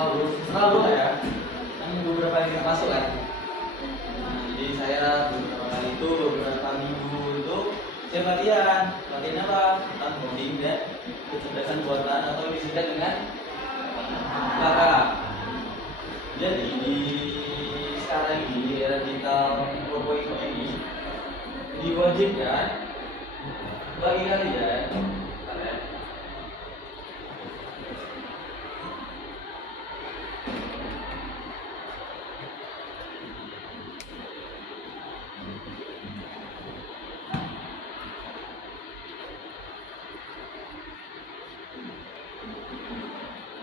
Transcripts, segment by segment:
harus selalu lah ya, kan beberapa kali nggak masuk kan. Nah, jadi saya beberapa kali itu beberapa minggu itu saya latihan apa tentang coding dan kecerdasan buatan atau disingkat dengan kakak. Jadi di sekarang ini di era digital 4.0 ini diwajibkan bagi kalian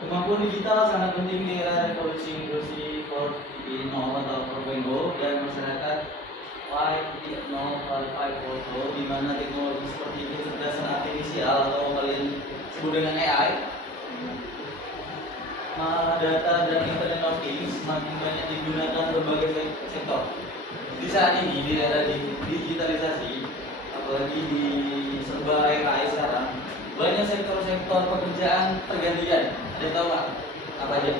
kemampuan digital sangat penting di era revolusi industri 4.0 atau 4.0 dan masyarakat 5.0 di mana teknologi seperti kecerdasan artifisial atau kalian sebut dengan AI, data dan Internet of Things semakin banyak digunakan berbagai sektor. Di saat ini di era digitalisasi, apalagi di serba AI sekarang, banyak sektor-sektor pekerjaan tergantikan. Ada tahu nggak apa aja?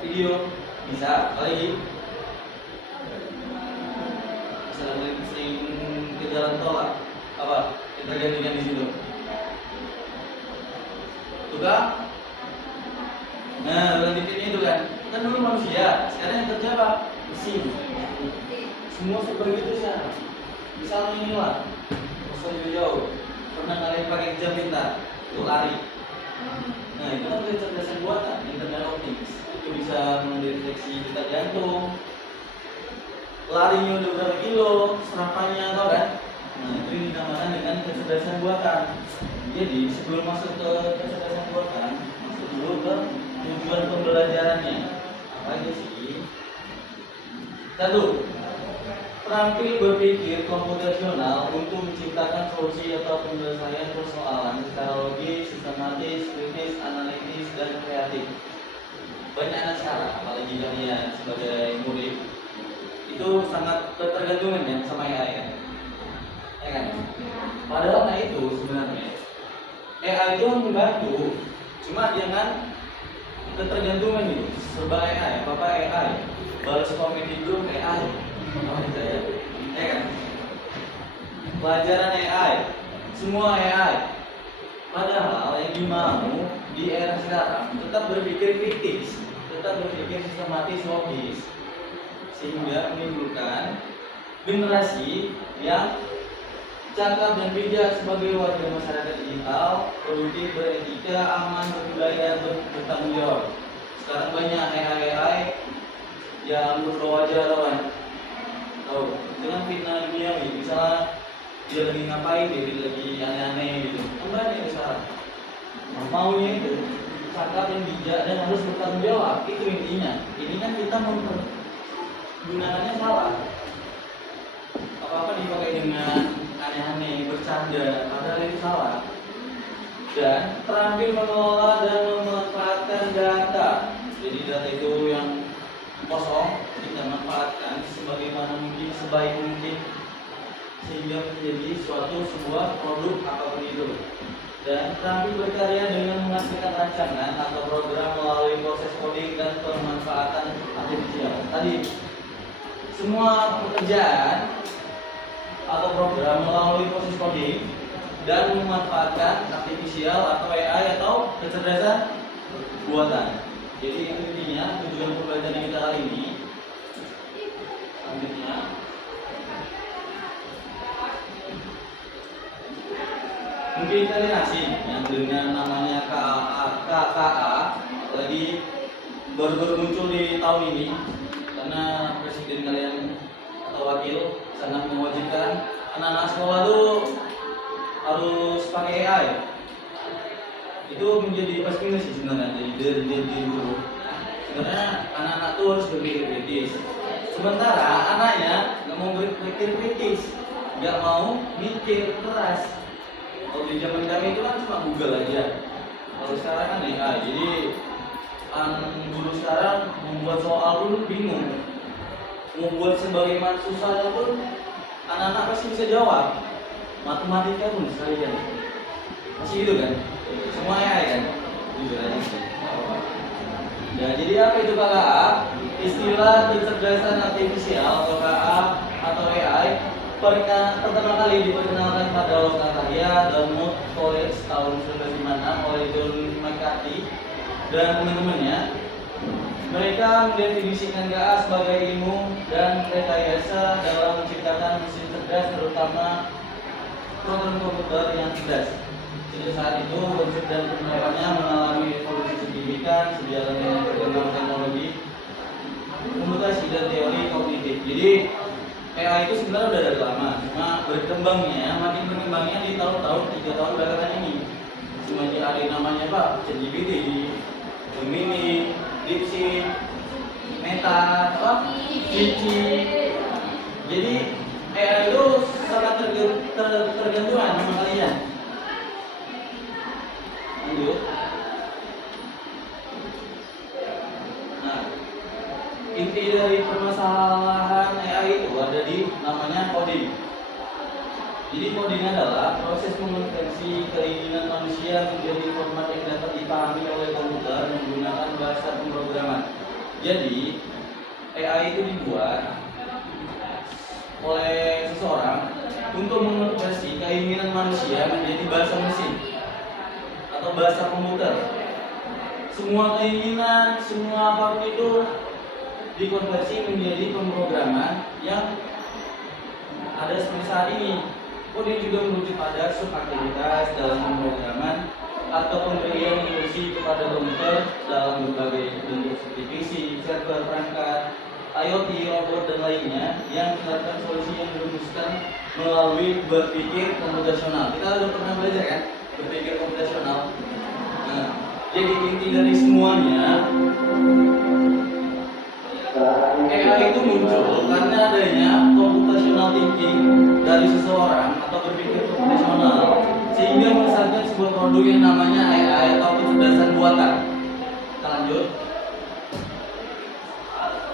Video bisa, apalagi misalnya sering ke jalan tol lah, apa yang tergantikan di situ? Tukang, nah lanjutin itu kan dulu manusia, sekarang yang kerja apa? Mesin. Semua seperti itu sih. Misalnya ini lah, jauh pernah kalian pakai jam pintar untuk lari. Nah itu kan kecerdasan buatan Internet of Things. Itu bisa mendeteksi detak jantung, larinya udah berapa kilo, serapannya tau kan? Nah itu dinamakan dengan kecerdasan buatan. Jadi sebelum masuk ke kecerdasan buatan, masuk dulu ke tujuan pembelajarannya. Apa aja sih? Satu, terampil berpikir komputasional untuk menciptakan solusi atau penyelesaian persoalan secara logis, sistematis, kritis, analitis, dan kreatif. Banyak anak sekarang, apalagi kalian sebagai murid, itu sangat ketergantungan ya sama AI kan? Ya kan? Padahal itu sebenarnya AI itu membantu, cuma jangan ketergantungan gitu. Serba AI, apa AI, balas komen di grup AI. Ya kan? Pelajaran AI, semua AI. Padahal yang dimau di era sekarang tetap berpikir kritis, tetap berpikir sistematis, logis, sehingga menimbulkan generasi yang cakap dan bijak sebagai warga masyarakat digital, produktif, beretika, aman, berbudaya, bertanggung jawab. Sekarang banyak AI yang berdoa aja lawan. Tahu, dengan fitnah dunia, misalnya dia lagi ngapain, dia lagi aneh-aneh gitu. Kembali ke sana. Maunya itu cakap dan bijak dan harus bertanggung jawab. Itu intinya. Ini kan kita menggunakannya salah. Apa-apa dipakai dengan aneh-aneh, bercanda, padahal itu salah. Dan terampil mengelola dan memanfaatkan data. Jadi data itu yang kosong kita manfaatkan sebagaimana mungkin, sebaik mungkin, sehingga menjadi sebuah produk apapun itu. Dan terampil berkarya dengan menghasilkan rancangan atau program melalui proses coding dan pemanfaatan artifisial. Tadi semua pekerjaan atau program melalui proses coding dan memanfaatkan artifisial atau AI atau kecerdasan buatan. Jadi intinya tujuan pembelajaran kita kali ini selanjutnya mungkin kalian asing yang dengan namanya KKA, lagi baru muncul di tahun ini karena presiden kalian atau wakil sangat mewajibkan anak-anak sekolah tuh harus pakai AI. Itu menjadi pas minus sih sebenarnya dari dulu. Sebenarnya anak-anak tuh harus berpikir kritis. Sementara anaknya nggak mau berpikir kritis, nggak mau mikir keras. Kalau di zaman kami itu kan cuma Google aja. Kalau sekarang kan AI. Jadi guru sekarang membuat soal pun bingung. Membuat sebagaimana susahnya pun anak-anak pasti bisa jawab. Matematika pun sekalian. Masih gitu kan? Semua AI kan? Jujur aja sih. Nah, jadi apa itu KA? Istilah kecerdasan artifisial atau KA atau AI pertama kali diperkenalkan pada Australia dan Moot College tahun 1956 oleh John McCarthy dan teman-temannya. Mereka mendefinisikan KA sebagai ilmu dan rekayasa dalam menciptakan mesin cerdas, terutama program komputer yang cerdas. Sejak saat itu, konsep dan penerapannya mengalami evolusi signifikan sejalan dengan perkembangan teknologi, komputasi dan teori kognitif. Jadi AI itu sebenarnya udah dari lama, cuma makin berkembangnya di tahun-tahun 3 tahun belakangan ini. Cuma ada namanya Pak, ChatGPT, Gemini, DeepSeek, Meta, Vici. Jadi AI itu sangat tergantungan sama kalian. Lanjut. Nah, inti dari permasalahan AI itu ada di namanya coding. Jadi coding adalah proses mengonversi keinginan manusia menjadi format yang dapat dipahami oleh komputer menggunakan bahasa pemrograman. Jadi AI itu dibuat oleh seseorang untuk mengonversi keinginan manusia menjadi bahasa mesin atau bahasa komputer. Semua keinginan, semua apapun itu dikonversi menjadi pemrograman yang ada seperti saat ini. Coding juga merujuk pada subaktivitas dalam pemrograman atau pemberian instruksi kepada komputer dalam berbagai bentuk seperti PC, server, perangkat, IoT, robot, dan lainnya yang menerapkan solusi yang dirumuskan melalui berpikir komputasional. Kita sudah pernah belajar kan? Berpikir komputasional. Nah, jadi inti dari semuanya AI itu muncul karena adanya computational thinking dari seseorang atau berpikir komputasional sehingga menghasilkan sebuah produk yang namanya AI atau kecerdasan buatan. Kita lanjut.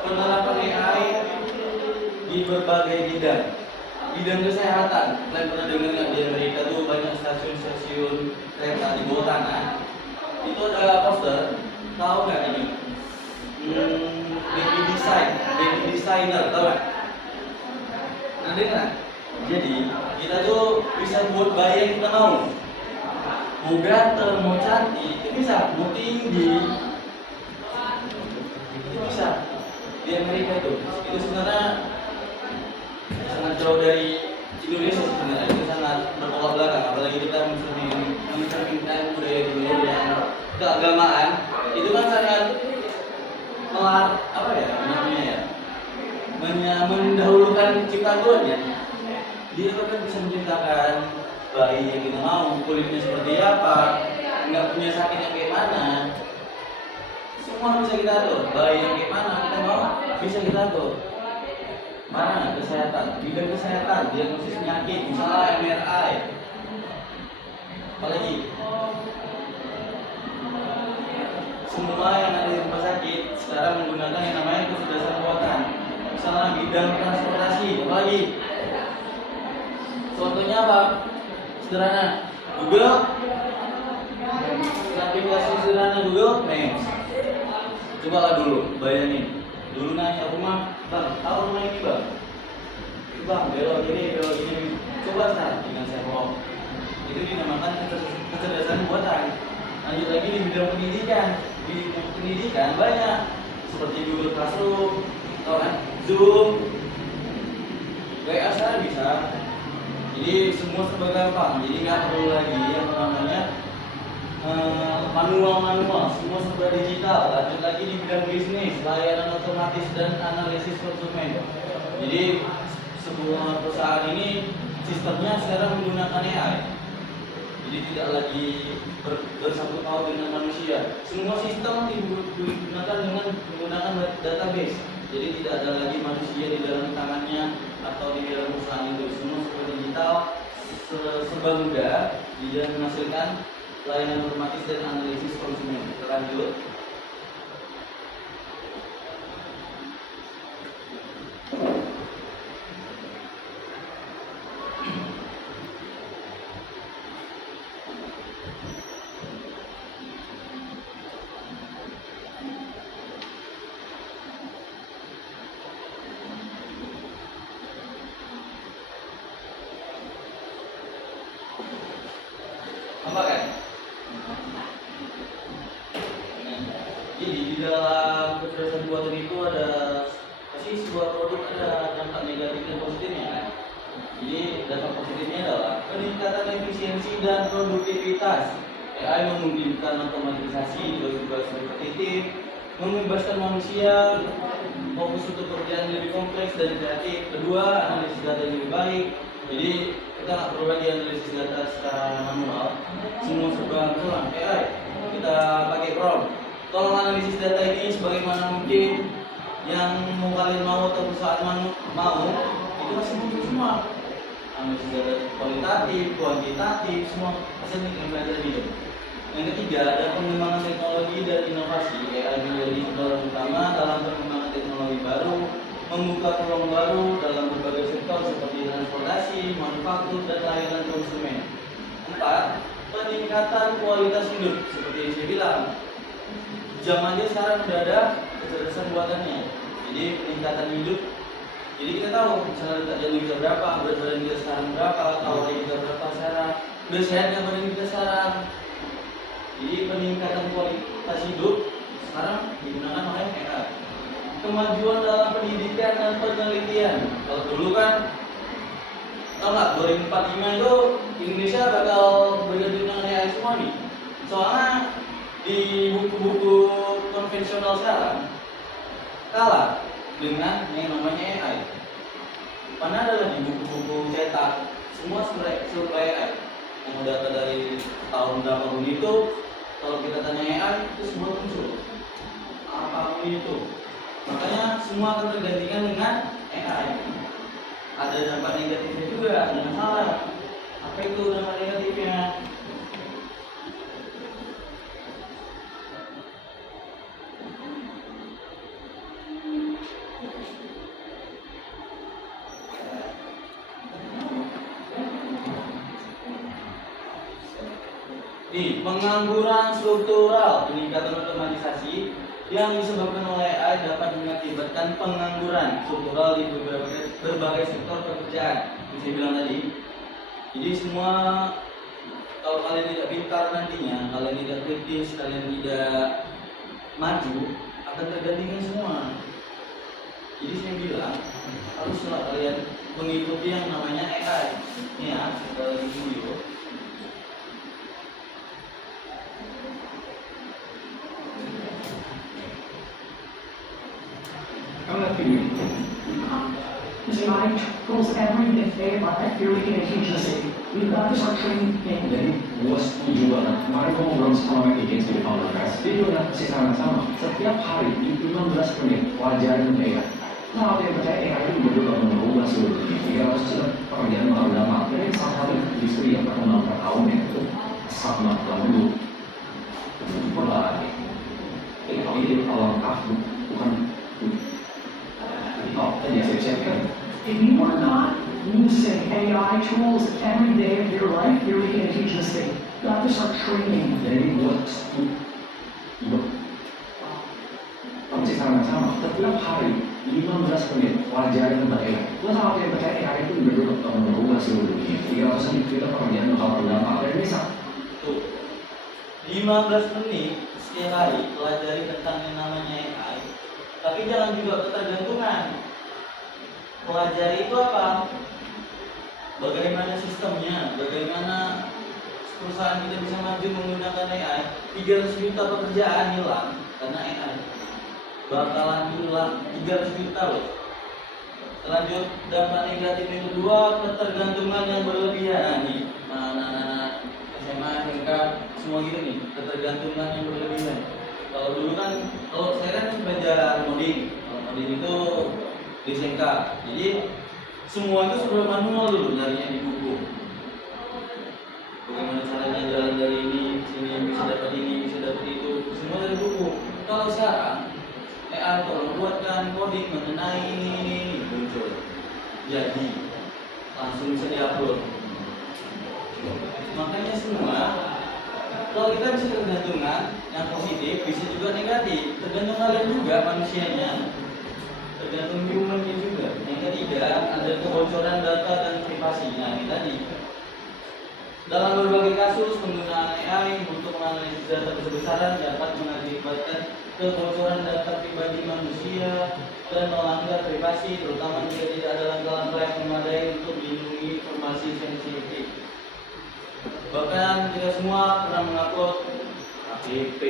Penerapan AI di berbagai bidang. Bidang kesehatan, kalian pernah dengar nggak di Amerika tuh banyak stasiun-stasiun kereta di bawah tanah? Itu ada poster, tahu nggak ini? Baby designer, tahu nggak? Nah, dengar. Jadi kita tuh bisa buat bayi yang kita mau. Mau ganteng, mau cantik, itu bisa. Mau tinggi, itu bisa. Di Amerika itu sebenarnya sangat jauh dari Indonesia sebenarnya. Itu sangat bertolak belakang. Apalagi kita mencerminkan budaya dunia yang keagamaan. Itu kan sangat mendahulukan ciptaan Tuhan ya. Dia kan bisa menciptakan bayi yang kita mau, kulitnya seperti apa, nggak punya sakit yang kayak mana, semua bisa kita atur. Bayi yang kayak mana kita mau bisa kita atur. Mana kesehatan, bidang kesehatan, diagnosis penyakit, misalnya MRI, apalagi semua yang ada di rumah sakit sekarang menggunakan yang namanya kecerdasan buatan. Misalnya bidang transportasi, apalagi contohnya apa? Sederhana, Google, aplikasi sederhana Google Maps. Cobalah dulu, bayangin. Dulu nanya rumah, bang, tahu rumah ini bang? Bang, belok ini. Coba sekarang dengan servo. Itu dinamakan kecerdasan buatan. Lanjut lagi di bidang pendidikan. Di pendidikan banyak seperti Google Classroom, atau kan Zoom, WA sekarang bisa. Jadi semua serba gampang. Jadi nggak perlu lagi yang namanya manual, semua serba digital. Lanjut lagi di bidang bisnis, layanan otomatis dan analisis konsumen. Jadi sebuah perusahaan ini sistemnya sekarang menggunakan AI. Jadi tidak lagi bersangkut paut dengan manusia. Semua sistem digunakan dengan menggunakan database. Jadi tidak ada lagi manusia di dalam tangannya atau di dalam perusahaan itu. Semua serba digital, serba mudah, dia menghasilkan layanan otomatis dan analisis konsumen. Kita lanjut. di dalam kecerdasan buatan itu ada pasti sebuah produk ada dampak negatif dan positifnya kan. Jadi dampak positifnya adalah peningkatan efisiensi dan produktivitas. AI memungkinkan otomatisasi tugas-tugas repetitif, membebaskan manusia fokus untuk pekerjaan lebih kompleks dan kreatif. Kedua, analisis data yang lebih baik. Jadi kita nggak perlu lagi analisis data secara manual, semua serba langsung AI. Kita pakai prompt. Tolong analisis data ini sebagaimana mungkin yang mau kalian mau atau perusahaan mau, itu masih butuh semua. Analisis data kualitatif, kuantitatif, semua masih yang belajar hidup. Yang ketiga, ada pengembangan teknologi dan inovasi. AI menjadi pendorong utama dalam pengembangan teknologi baru, membuka peluang baru dalam berbagai sektor seperti transportasi, manufaktur, dan layanan konsumen. 4. Peningkatan kualitas hidup. Seperti yang saya bilang, jam aja sekarang udah ada kecerdasan buatannya. Jadi peningkatan hidup. Jadi kita tahu misalnya detak jantung kita berapa, berat badan kita sekarang berapa, tahu kita berapa sekarang, udah sehat nggak badan kita sekarang. Jadi peningkatan kualitas hidup sekarang digunakan oleh AI. Kemajuan dalam pendidikan dan penelitian. Kalau dulu kan, tau nggak 2045 itu Indonesia bakal berganti dengan AI semua nih. Soalnya di buku-buku konvensional sekarang kalah dengan yang namanya AI. Mana adalah di buku-buku cetak semua serba AI. Yang data dari tahun berapapun itu, kalau kita tanya AI itu semua muncul. Apapun itu. Makanya semua akan tergantikan dengan AI. Ada dampak negatifnya juga, jangan salah. Apa itu dampak negatifnya? Di pengangguran struktural, peningkatan otomatisasi yang disebabkan oleh AI dapat mengakibatkan pengangguran struktural di berbagai sektor pekerjaan. Yang saya bilang tadi. Jadi semua, kalau kalian tidak pintar nantinya, kalian tidak kritis, kalian tidak maju, akan tergantikan semua. Jadi saya bilang haruslah kalian mengikuti yang namanya AI. Ini ya, kita lagi video. Design tools every day, like here we can teach us. We've got this on training. Jadi gue setuju banget. Kemarin gue ngobrol sama Mike Higgins di Founder Fest. Dia juga ngasih saran sama. Setiap hari di 15 menit pelajaran AI. Nah, apa yang percaya AI itu juga mengubah seluruh dunia. 300 pekerjaan baru lama. Jadi salah satu industri yang terkenal per tahunnya itu sangat lembut. Ini kalau lengkap bukan. Oh, tadi saya cek. If you are not using AI tools every day of your life, here we can teach this thing. You have to start training. Jadi gue setuju. Masih sama-sama. Setiap hari 15 menit pelajaran tentang AI. Lo tahu apa yang percaya AI itu benar-benar mengubah seluruh dunia. 300 menit kita pekerjaan bakal berdampak. Dan bisa. Tuh, 15 menit setiap hari pelajari tentang yang namanya AI. Tapi jangan juga ketergantungan. Pelajari itu apa? Bagaimana sistemnya? Bagaimana perusahaan kita bisa maju menggunakan AI? 300 juta pekerjaan hilang karena AI. Bakalan hilang 300 juta loh. Lanjut, dampak negatif yang kedua, ketergantungan yang berlebihan nih. Anak-anak SMA, SMK, semua gitu nih, ketergantungan yang berlebihan. Kalau dulu kan, kalau saya kan belajar coding. Kalau coding itu di SMK. Jadi semua itu sudah manual dulu nyarinya di buku. Bagaimana caranya jalan dari ini ke sini, bisa dapat ini, bisa dapat itu, semua dari buku. Kalau sekarang AI tolong buatkan coding mengenai ini muncul. Jadi langsung bisa diupload. Makanya semua kalau kita bisa tergantungan yang positif bisa juga negatif. Tergantung kalian juga manusianya. Tergantung humannya juga. Yang ketiga ada kebocoran data dan privasi. Nah ini tadi Dalam berbagai kasus, penggunaan AI untuk menganalisis data besar-besaran dapat mengakibatkan kebocoran data pribadi manusia dan melanggar privasi, terutama jika tidak ada langkah-langkah yang memadai untuk melindungi informasi sensitif. Bahkan kita semua pernah mengupload KTP,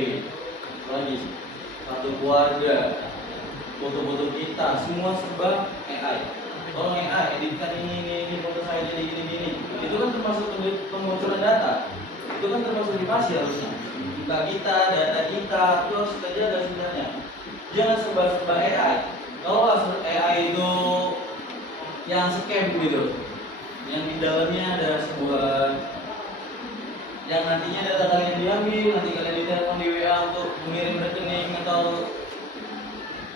lagi kartu keluarga, foto-foto kita, semua serba AI. Tolong AI, editkan ini, foto saya jadi gini. Itu kan termasuk pembocoran data. Itu kan termasuk privasi harusnya. Kita, data kita, terus saja ada sebenarnya. Jangan serba-serba AI. Kalau AI itu yang scam gitu, yang di dalamnya ada sebuah yang nantinya data kalian diambil, nanti kalian ditelepon di WA untuk mengirim rekening atau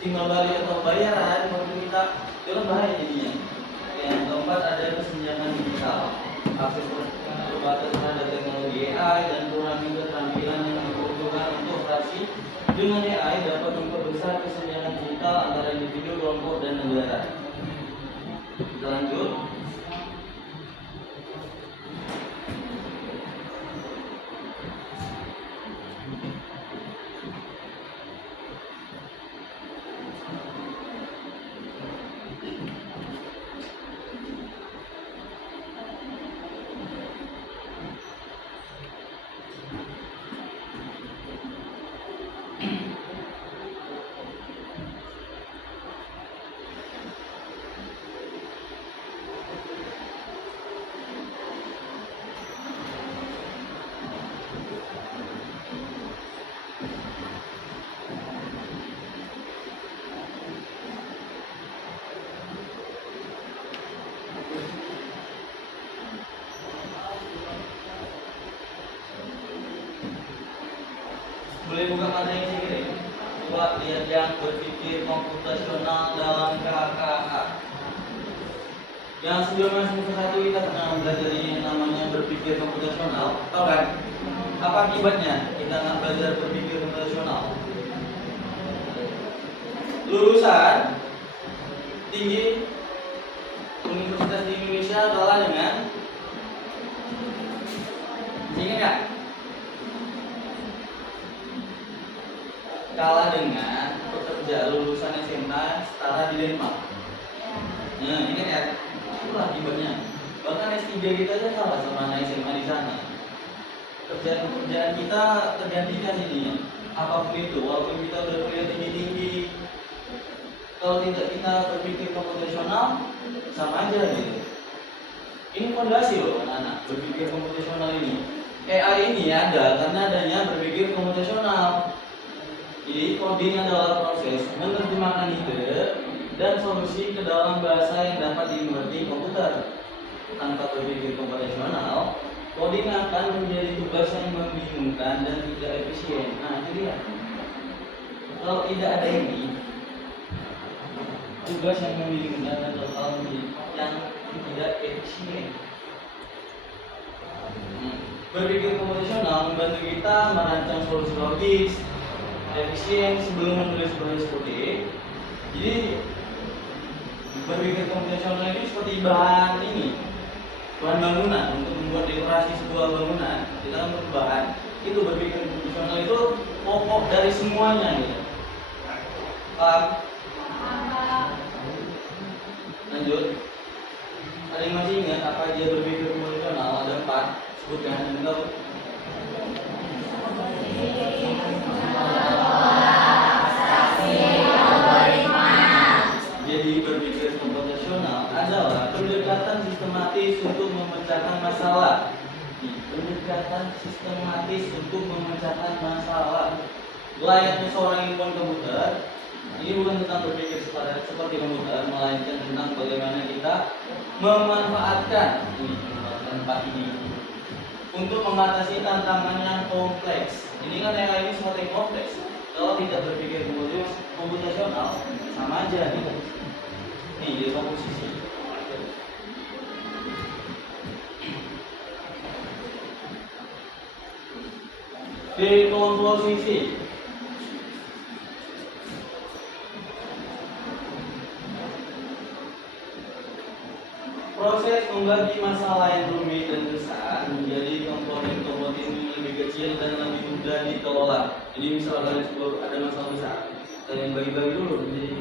tinggal balik atau bayaran waktu kita, itu kan bahaya jadinya. Yang keempat ada kesenjangan digital, akses terbatas terhadap teknologi AI dan kurangnya keterampilan yang dibutuhkan untuk operasi dengan AI dapat memperbesar kesenjangan digital antara individu, kelompok, dan negara. Kita lanjut. Boleh buka materi sedikit? Coba lihat yang berpikir komputasional dalam KKA. Yang sebelum semester 1 kita pernah belajar ini namanya berpikir komputasional. Tahu kan? Apa akibatnya kita nggak belajar berpikir komputasional? Lulusan tinggi universitas di Indonesia kalah dengan, ingat nggak? Kalah dengan pekerja lulusan SMA setara di Denmark. Nah, ini kan ya, itulah akibatnya. Bahkan S3 kita aja kalah sama anak SMA di sana. Pekerjaan kita tergantikan ini. Apapun itu, walaupun kita berkuliah tinggi-tinggi, kalau tidak kita berpikir komputasional, sama aja gitu. Ini fondasi loh anak-anak, berpikir komputasional ini. AI ini ada karena adanya berpikir komputasional. Jadi coding adalah proses menerjemahkan ide dan solusi ke dalam bahasa yang dapat dimengerti komputer. Tanpa berpikir komputasional, coding akan menjadi tugas yang membingungkan dan tidak efisien. Nah, itu dia. Kalau tidak ada ini, tugas yang membingungkan dan yang tidak efisien. Berpikir komputasional membantu kita merancang solusi logis efisien sebelum menulis kode. Jadi berpikir komputasional ini seperti bahan bangunan untuk membuat dekorasi sebuah bangunan. Kita kan butuh bahan. Itu berpikir komputasional itu pokok dari semuanya gitu. Paham? Lanjut. Ada yang masih ingat apa aja berpikir komputasional? Ada 4. Sebutkan enggak? Jadi berpikir komputasional adalah pendekatan sistematis untuk memecahkan masalah. Pendekatan sistematis untuk memecahkan masalah. Layaknya seorang ilmuwan komputer, ini bukan tentang berpikir seperti komputer, melainkan tentang bagaimana kita memanfaatkan ini untuk mengatasi tantangan yang kompleks. Ini kan yang ini seperti kompleks. Kalau tidak berpikir komputasional, sama aja gitu. Nih, jadi komposisi. Dekomposisi. Proses membagi masalah yang rumit dan besar menjadi kecil dan lebih mudah dikelola. Jadi misal kalian ada masalah besar, kalian bagi-bagi dulu jadi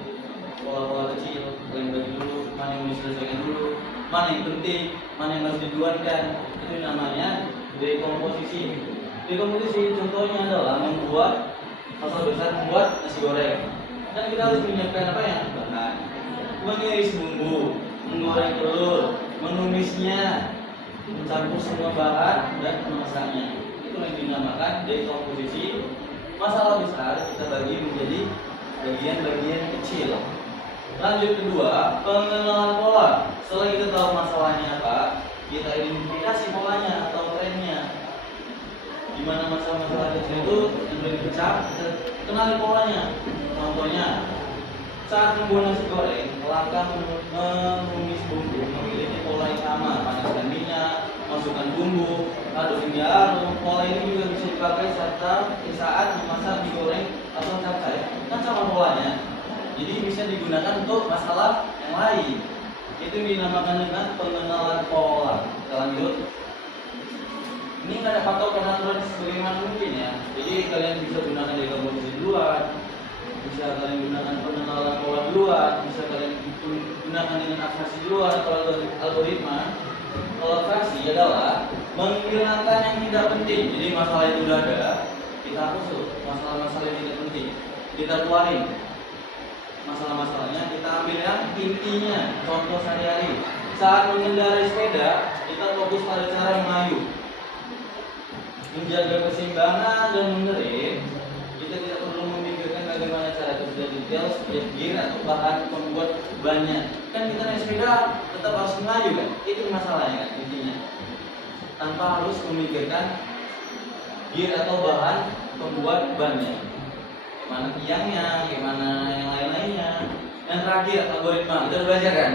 pola-pola kecil, kalian bagi dulu mana yang mau diselesaikan dulu, mana yang penting, mana yang harus diduankan. Itu namanya dekomposisi. Dekomposisi contohnya adalah membuat masalah besar, membuat nasi goreng. Dan kita harus menyiapkan apa ya? Bahan, mengiris bumbu, menggoreng telur, menumisnya, mencampur semua bahan dan memasaknya. Itu yang dinamakan dekomposisi. Masalah besar kita bagi menjadi bagian-bagian kecil. Lanjut kedua, pengenalan pola. Setelah kita tahu masalahnya apa, kita identifikasi polanya atau trennya. Di mana masalah-masalah kecil itu yang boleh dipecah, kita kenali polanya. Contohnya, saat membuat nasi goreng, langkah menumis bumbu memiliki pola yang sama, panaskan minyak, masukkan bumbu, aduk hingga harum. Pola ini juga bisa dipakai saat memasak mie goreng atau capcay. Kan sama polanya. Jadi bisa digunakan untuk masalah yang lain. Itu dinamakan dengan pengenalan pola. Kita lanjut. Ini nggak ada patokan aturan sebagaimana mungkin ya. Jadi kalian bisa gunakan dekomposisi duluan, bisa kalian gunakan pengenalan pola duluan, bisa kalian gunakan dengan atraksi duluan atau algoritma. Kalau atraksi adalah menghilangkan yang tidak penting. Jadi masalah itu udah ada, kita hapus tuh masalah-masalah yang tidak penting, kita keluarin. Masalah-masalahnya kita ambil yang intinya. Contoh sehari-hari, saat mengendarai sepeda kita fokus pada cara mengayuh, menjaga keseimbangan dan mengerim. Kita tidak perlu memikirkan bagaimana cara kerja detail setiap gear atau bahan pembuat bannya. Kan kita naik sepeda tetap harus mengayuh kan, itu masalahnya kan intinya, tanpa harus memikirkan gear atau bahan pembuat bannya, gimana tiangnya, gimana yang lain-lainnya. Yang terakhir, algoritma. Kita udah belajar kan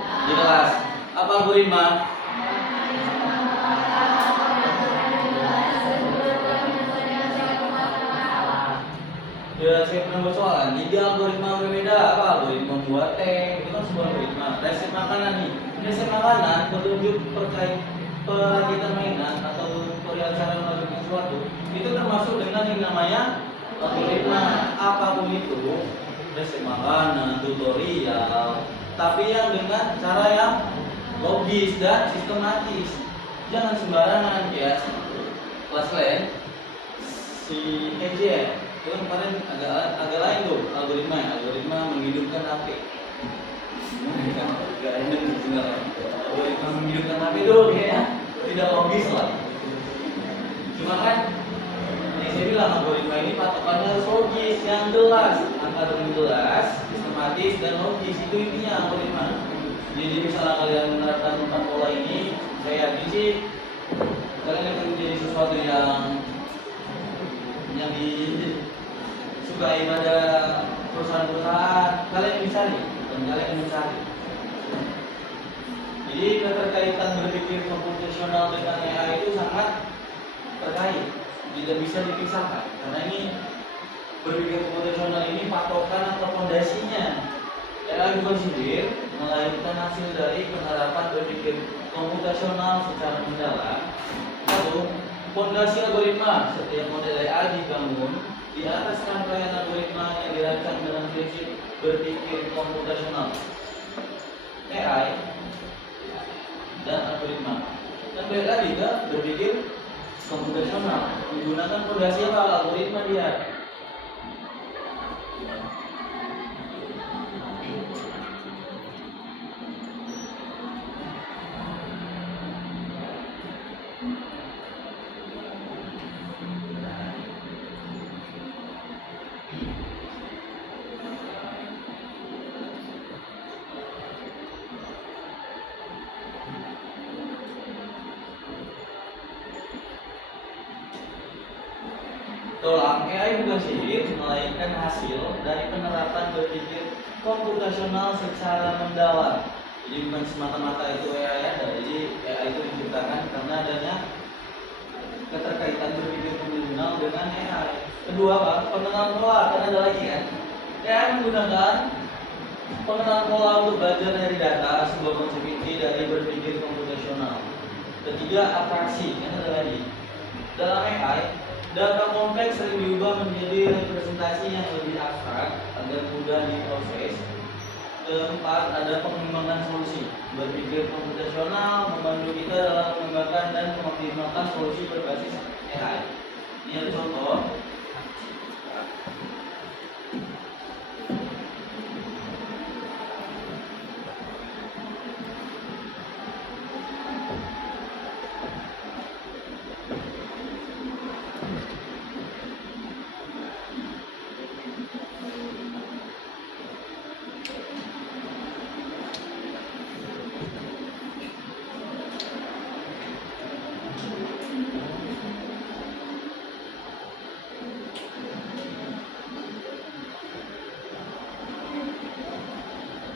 di kelas. Apa algoritma? Ya, saya pernah buat soal kan, 3 algoritma berbeda. Apa? Algoritma membuat teh, itu kan sebuah algoritma. Resep makanan nih, resep makanan petunjuk terkait perakitan mainan atau tutorial cara melakukan sesuatu, itu termasuk dengan yang namanya algoritma. Apapun itu, resep makanan, tutorial, tapi yang dengan cara yang logis dan sistematis. Jangan sembarangan ya. Kelas lain si EJ itu kan kemarin agak lain tuh algoritma menghidupkan HP. Gak random sebenarnya. Algoritma menghidupkan HP itu kayaknya tidak logis lah. Cuma kan yang saya bilang algoritma ini patokannya harus logis, yang jelas, antara yang jelas, sistematis dan logis. Itu intinya algoritma. Jadi misalnya kalian menerapkan 4 pola ini, saya yakin sih kalian akan menjadi sesuatu yang disukai pada perusahaan-perusahaan. Kalian bisa nih, dan kalian mencari. Jadi keterkaitan berpikir komputasional dengan AI itu sangat terkait, tidak bisa dipisahkan. Karena ini berpikir komputasional ini patokan atau fondasinya. AI bukan sihir, melainkan hasil dari penerapan berpikir komputasional secara mendalam. Satu, fondasi algoritma. Setiap model AI dibangun di atas rangkaian algoritma yang dirancang dengan prinsip berpikir komputasional. AI dan algoritma. Dan balik lagi ke berpikir komputasional. Menggunakan fondasi apa? Algoritma dia. Tolak, AI bukan sihir, melainkan hasil dari penerapan berpikir komputasional secara mendalam. Jadi bukan semata-mata itu AI ada, jadi AI itu diciptakan karena adanya keterkaitan berpikir komputasional dengan AI. Kedua apa? Pengenalan pola, karena ada lagi kan. AI menggunakan pengenalan pola untuk belajar dari data, sebuah konsep inti dari berpikir komputasional. Ketiga, atraksi, kan ada lagi. dalam AI, data kompleks sering diubah menjadi representasi yang lebih abstrak agar mudah diproses. Keempat, ada pengembangan solusi. Berpikir komputasional membantu kita dalam mengembangkan dan mengoptimalkan solusi berbasis AI. Ini ada contoh.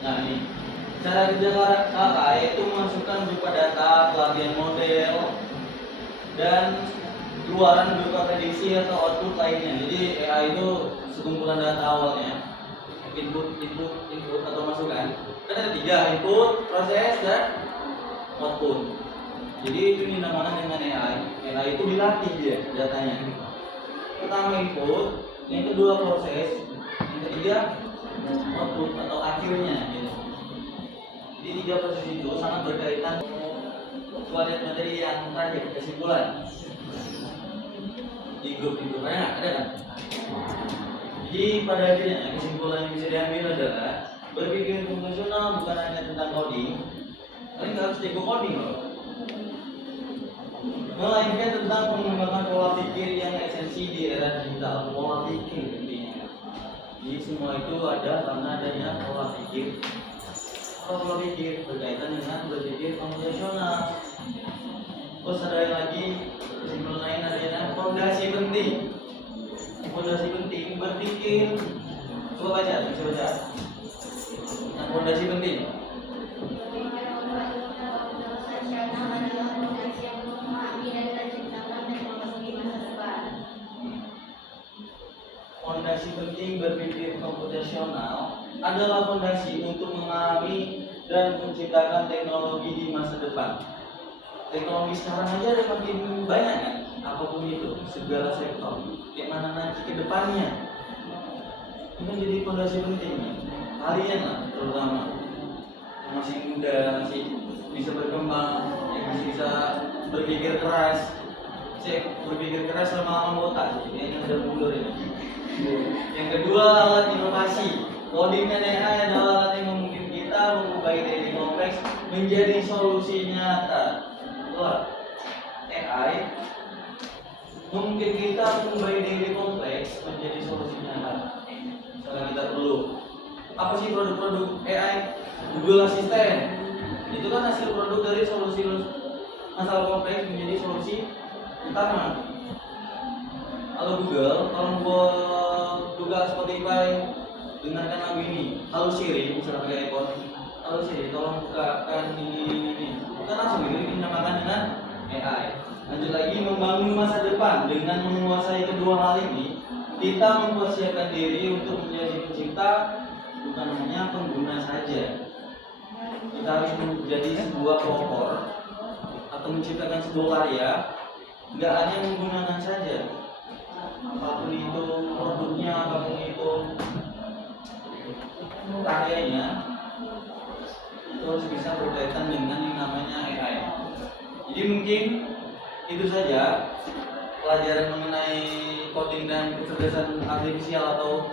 Nah ini, cara kerja kakak yaitu memasukkan berupa data, pelatihan model, dan keluaran berupa prediksi atau output lainnya. Jadi AI itu sekumpulan data awalnya, input atau masukan. Kan ada 3, input, proses, dan output. Jadi itu dinamakan dengan AI. AI itu dilatih dia datanya. Pertama input, yang kedua proses, yang ketiga output atau akhirnya gitu. Jadi 3 proses itu sangat berkaitan. Coba lihat materi yang terakhir, kesimpulan di grup ada kan? Jadi pada akhirnya kesimpulan yang bisa diambil adalah berpikir fungsional bukan hanya tentang coding, tapi nggak harus jago coding loh, melainkan tentang pengembangan pola pikir yang esensi di era digital. Pola pikir intinya. Jadi semua itu ada karena adanya pola pikir. Pola pikir berkaitan dengan berpikir komputasional. Terus ada yang lagi kesimpulan lain adalah fondasi penting. Fondasi penting berpikir. Coba baca, bisa baca. Nah, fondasi penting. Fondasi penting berpikir komputasional adalah fondasi untuk memahami dan menciptakan teknologi di masa depan. Teknologi sekarang aja ada makin banyak kan, apapun itu, segala sektor. Kayak mana nanti ke depannya. Ini jadi fondasi penting nih. Kalian lah terutama yang masih muda, masih bisa berkembang, yang masih bisa berpikir keras. Saya berpikir keras sama botak sih, kayaknya udah mundur ini. Yang kedua, alat inovasi. Coding dan AI adalah alat yang memungkinkan kita mengubah ide kompleks menjadi solusi nyata. Wah, AI memungkinkan kita mengubah ide kompleks menjadi solusi nyata. Misalnya kita perlu apa sih produk-produk AI? Google Assistant. Itu kan hasil produk dari solusi masalah kompleks menjadi solusi utama. Halo Google, tolong buka Spotify, dengarkan lagu ini. Halo Siri, misalnya pakai iPhone. Halo Siri, tolong bukakan ini. Bukan langsung ini dinamakan dengan AI. Lanjut lagi, membangun masa depan dengan menguasai kedua hal ini. Kita mempersiapkan diri untuk menjadi pencipta, bukan hanya pengguna saja. Kita harus menjadi sebuah pelopor atau menciptakan sebuah karya, nggak hanya menggunakan saja. Apapun itu produknya, apapun itu karyanya, itu harus bisa berkaitan dengan yang namanya AI. Jadi mungkin itu saja pelajaran mengenai coding dan kecerdasan artifisial atau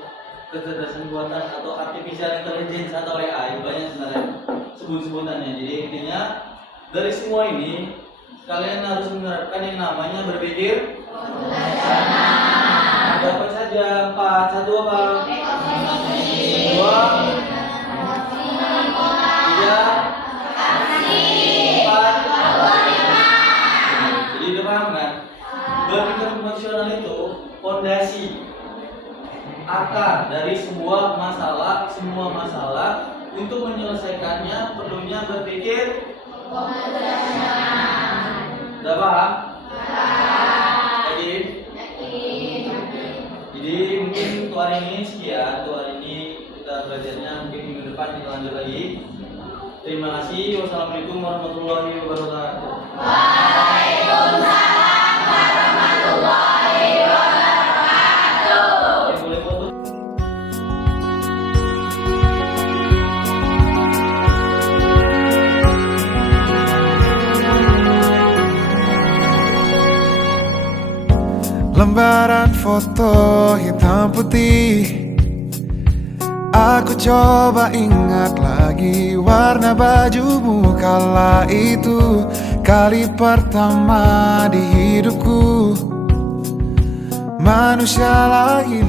kecerdasan buatan atau artificial intelligence atau AI. Banyak sebenarnya sebut-sebutannya. Jadi intinya dari semua ini kalian harus menerapkan yang namanya berpikir komputasional. Ada apa saja? 4, 1 apa? 2, 3, 4. Jadi udah paham kan? Berpikir komputasional itu fondasi akar dari semua masalah untuk menyelesaikannya perlunya berpikir komputasional. Udah paham? Jadi mungkin untuk hari ini sekian. Untuk hari ini kita belajarnya, mungkin minggu depan kita lanjut lagi. Terima kasih. Wassalamualaikum warahmatullahi wabarakatuh. Waalaikumsalam warahmatullahi wabarakatuh. lembaran foto hitam putih. Aku coba ingat lagi warna bajumu kala itu, kali pertama di hidupku. Manusia lain